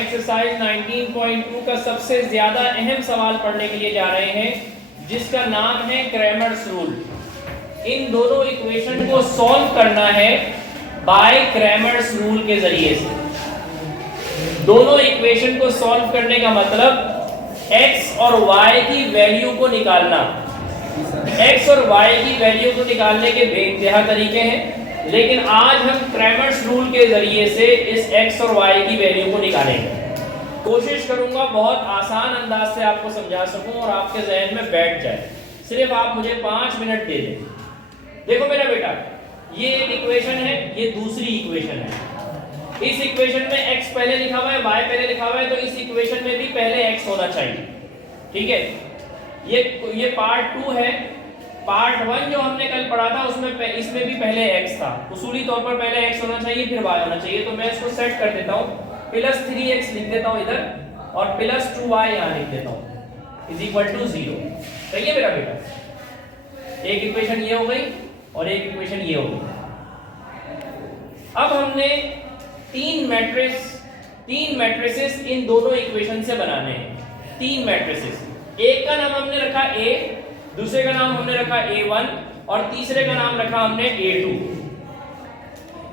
Exercise 19.2 का सबसे ज्यादा अहम सवाल पढ़ने के लिए जा रहे हैं, जिसका नाम है क्रैमर्स रूल। इन दोनों इक्वेशन को सॉल्व करना है बाय क्रैमर्स रूल के जरिए से। दोनों इक्वेशन को सॉल्व करने का मतलब x और y की वैल्यू को निकालना। x और y की वैल्यू को निकालने के बेइंतहा तरीके हैं, लेकिन आज हम क्रैमर्स रूल के जरिए से इस x और y की वैल्यू को निकालेंगे। कोशिश करूंगा बहुत आसान अंदाज से आपको समझा सकूं और आपके जहन में बैठ जाए। सिर्फ आप मुझे 5 मिनट दे दें। देखो मेरा बेटा, ये एक इक्वेशन है, ये दूसरी इक्वेशन है। इस इक्वेशन में x पहले लिखा हुआ है, y पहले लिखा हुआ है, तो इस इक्वेशन में भी पहले x होना चाहिए। ठीक है, ये पार्ट 2 है। पार्ट 1 जो हमने कल पढ़ा था उसमें इसमें भी पहले x था। उसूली तौर पर पहले x होना चाहिए, फिर y होना चाहिए। तो मैं इसको सेट कर देता हूं, प्लस 3x लिख देता हूं इधर और प्लस 2y यहां लिख देता हूं इज इक्वल टू 0। सही है मेरा बेटा? एक इक्वेशन ये हो गई और एक इक्वेशन ये हो गई। अब हमने तीन मैट्रिसेस इन दोनों इक्वेशन से बनाने हैं। तीन मैट्रिसेस, एक का नाम हमने रखा A, दूसरे का नाम हमने रखा A1 और तीसरे का नाम रखा हमने A2।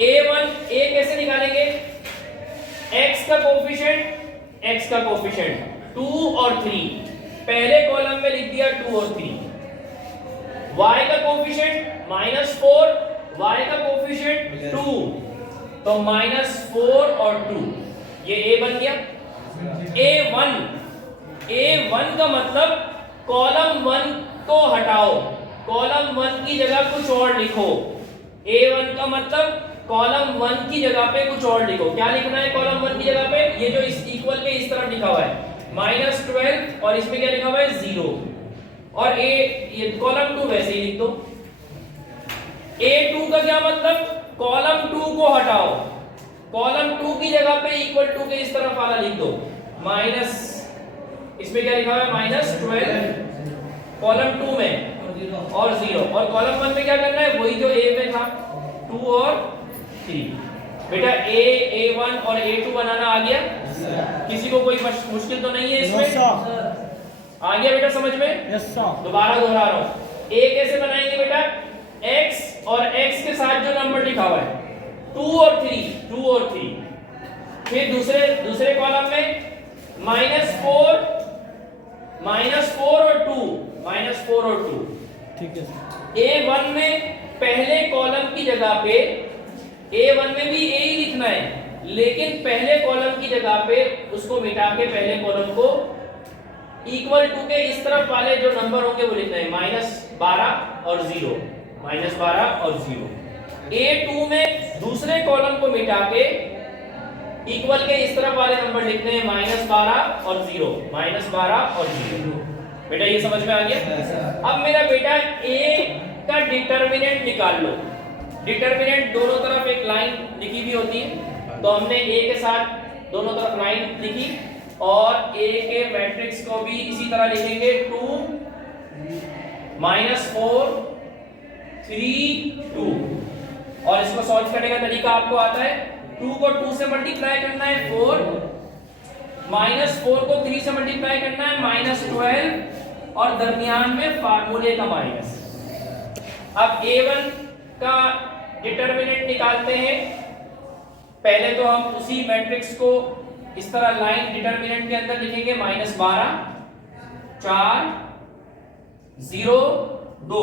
A1 A कैसे निकालेंगे? x का कोफिशिएंट 2 और 3, पहले कॉलम में लिख दिया 2 और 3। y का कोफिशिएंट -4, y का कोफिशिएंट 2, तो -4 और 2, ये A बन गया। A1 का मतलब कॉलम 1 को हटाओ, कॉलम 1 की जगह कुछ और लिखो। A1 का मतलब कॉलम 1 की जगह पे कुछ और लिखो। क्या लिखना है कॉलम 1 की जगह पे? ये जो इस इक्वल के इस तरफ लिखा हुआ है -12 और इसमें क्या लिखा हुआ है 0, और ये कॉलम 2 वैसे ही लिख दो। A2 का क्या मतलब? कॉलम 2 को हटाओ, कॉलम 2 की जगह पे इक्वल टू के इस तरफ वाला लिख दो, माइनस, इसमें क्या लिखा हुआ है -12 कॉलम 2 में और 0, और कॉलम 1 में क्या करना है? वही जो A में था 2 और 3। बेटा A1 और A2 बनाना आ गया? किसी को कोई मुश्किल तो नहीं है इसमें? आ गया बेटा समझ में? दोबारा दोहरा रहा हूं। A कैसे बनाएंगे बेटा? x और x के साथ जो नंबर लिखा हुआ है 2 और 3, फिर दूसरे कॉलम में -4 और 2। ठीक है। A1 में पहले कॉलम की जगह पे, A1 में भी A ही लिखना है, लेकिन पहले कॉलम की जगह पे उसको मिटा के पहले कॉलम को इक्वल टू के इस तरफ वाले जो नंबर होंगे वो लिखना है -12 और 0, -12 और 0। A2 में दूसरे कॉलम को मिटा के इक्वल के इस तरफ वाले नंबर लिखने हैं -12 और 0, -12 और 0। बेटा ये समझ में आ गया? अब मेरा बेटा A का डिटरमिनेंट निकाल लो। डिटरमिनेंट दोनों तरफ एक लाइन लिखी हुई होती है, तो हमने A के साथ दोनों तरफ लाइन लिखी और A के मैट्रिक्स को भी इसी तरह लिखेंगे 2 -4 3 2, और इसको सॉल्व करने का तरीका आपको आता है। 2 को 2 से मल्टीप्लाई करना है 4, -4 को 3 से मल्टीप्लाई करना है -12, और दरमियान में फार्मूले का माइनस। अब A1 का डिटरमिनेंट निकालते हैं। पहले तो हम उसी मैट्रिक्स को इस तरह लाइन डिटरमिनेंट के अंदर लिखेंगे -12 4 0 2।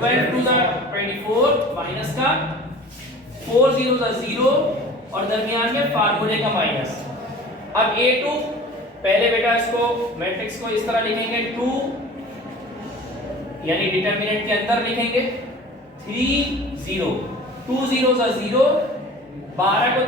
12 टू द 24 माइनस का 4 0 द 0, और दरमियान में फार्मूले का माइनस। अब A2 पहले बेटा इसको मैट्रिक्स को इस तरह लिखेंगे 2, यानी डिटरमिनेंट के अंदर लिखेंगे 3 0, 2 0 द 0, 12 को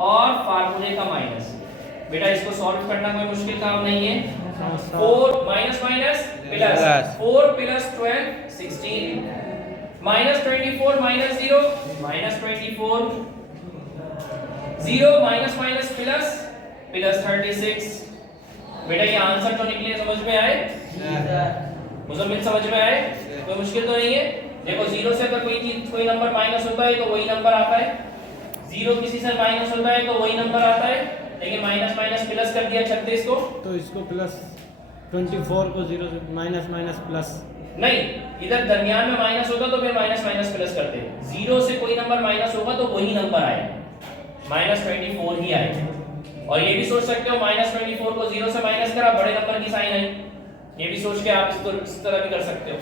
और फार्मूले का माइनस। बेटा इसको सॉल्व करना कोई मुश्किल काम नहीं है। 4 minus minus plus, 4 plus 12 16, -24 -0 -24, 0 minus minus plus 36। बेटा ये आंसर तो निकले, समझ में आए? मुजम्मिल समझ में आए? कोई मुश्किल तो नहीं है? देखो 0 से अगर कोई नंबर माइनस होता है तो वही नंबर आता है, 0 किसी से माइनस होता है तो वही नंबर आता है, लेकिन माइनस माइनस प्लस कर दिया 36 को, तो इसको प्लस 24 को 0 से माइनस माइनस प्लस नहीं, इधर दरमियान में माइनस होता तो फिर माइनस माइनस प्लस करते, 0 से कोई नंबर माइनस होगा तो वही नंबर आएगा, -24 ही आएगा। और ये भी सोच सकते हो -24 को 0 से माइनस करा, बड़े नंबर की साइन आई, ये भी सोच के आप इसको इस तरह भी कर सकते हो।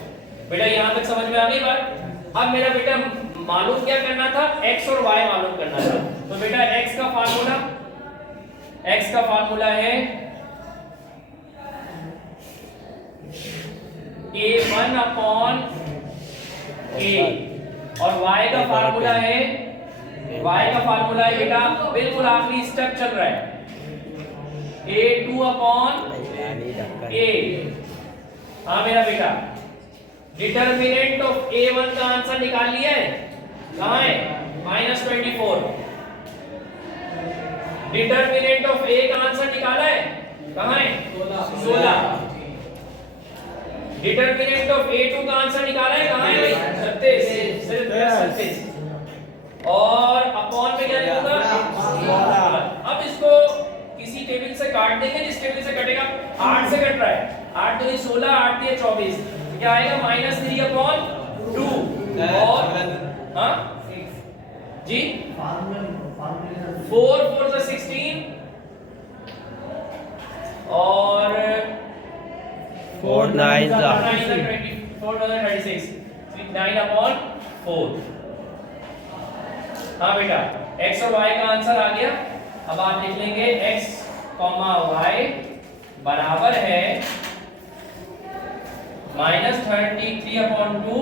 बेटा यहाँ तक समझ में आ गई बात। अब मेरा बेटा मालूम क्या करना था, x और y मालूम करना था। तो बेटा x का फार्मूला है a1 अपॉन a, और y का फार्मूला है बेटा बिल्कुल आखिरी स्टेप चल रहा है, a2 अपॉन a। हाँ मेरा बेटा, डिटर्मिनेंट ऑफ a1 का आंसर निकाल लिया है, कहाँ है, -24। डिटर्मिनेंट ऑफ a का आंसर निकाला है, कहाँ है, 16। डिटर्मिनेंट ऑफ a2 का आंसर निकाला है, कहाँ है भाई, 36, सिर्फ 36। और अपॉन में क्या लिखूंगा, अब इसको किसी टेबल से काट देंगे, जिस टेबल से कटेगा 8 से कट रहा है, 8 2 16, 8 3 24, क्या आएगा -3 अपॉन 2। और हाँ जी 4 4 से 16 और 4 9 26, 9 अपॉन 4। हाँ बेटा x और y का आंसर आ गया। अब आप लिख लेंगे x, y बराबर है -33 अपॉन 2,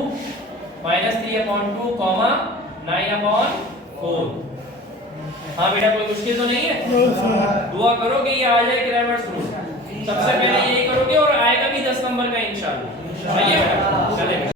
-3 अपॉन 2, 9 अपॉन 4। हाँ बेटा कोई मुश्किल तो नहीं है, दुआ करो कि ये आ जाए क्रैमर्स रूल, सबसे पहले यही करोगे और आएगा भी 10 नंबर का इंशाल्लाह। आइए